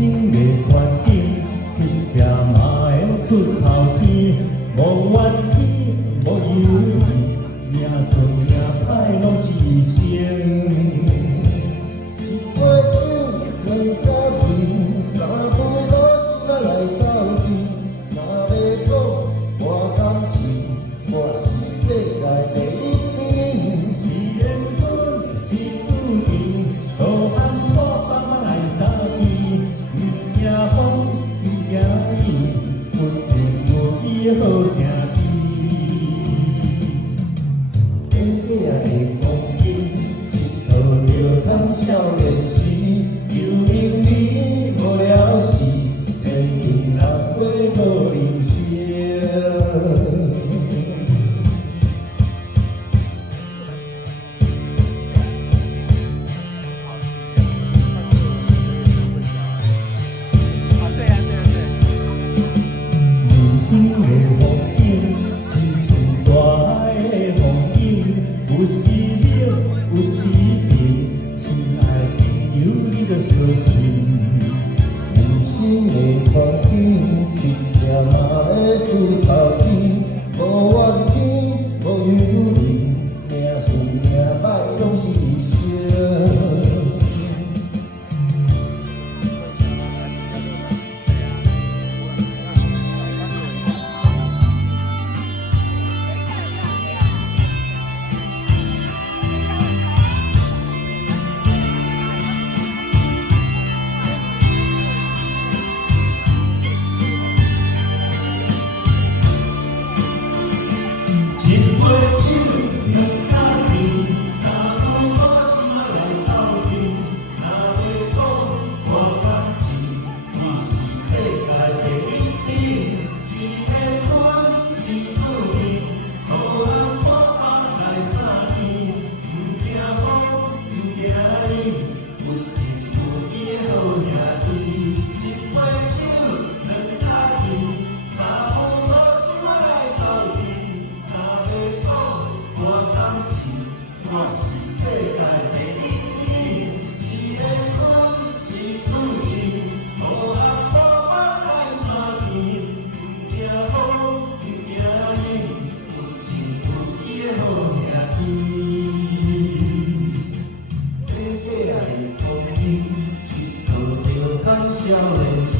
生的环境，拼者嘛会出头天，无怨天，无尤人，命顺命歹拢是生。一杯酒，两家人，三不五时啊来斗阵，若要讲博感情，我是世界第一等，是缘分，是注定，路暗破放来相见，不惊风，不惊雨，分情无比好兄弟。天底的风景，一途着通少年时，有名利无了事，千金难过无人生。人生的风景，亲像大海的风景，有时冷，有时平，亲爱的朋友，你着小心。人生的风景，乞食嘛会出头天，无怨天，无尤人，命顺命歹拢是生。一杯酒，两家人，三不五时啊来斗阵。若要讲博感情，你是世界第一等，是缘分，是注定，路暗破放来相见，不惊风，不惊雨，有情有义的好兄弟。一杯酒，两家人，三不五时啊来斗阵。我是世界第一等，是缘分，是注定，路暗破放来相见，不惊风，不惊雨，有情有义的好兄弟。天底下的风景，一途着谈少年时，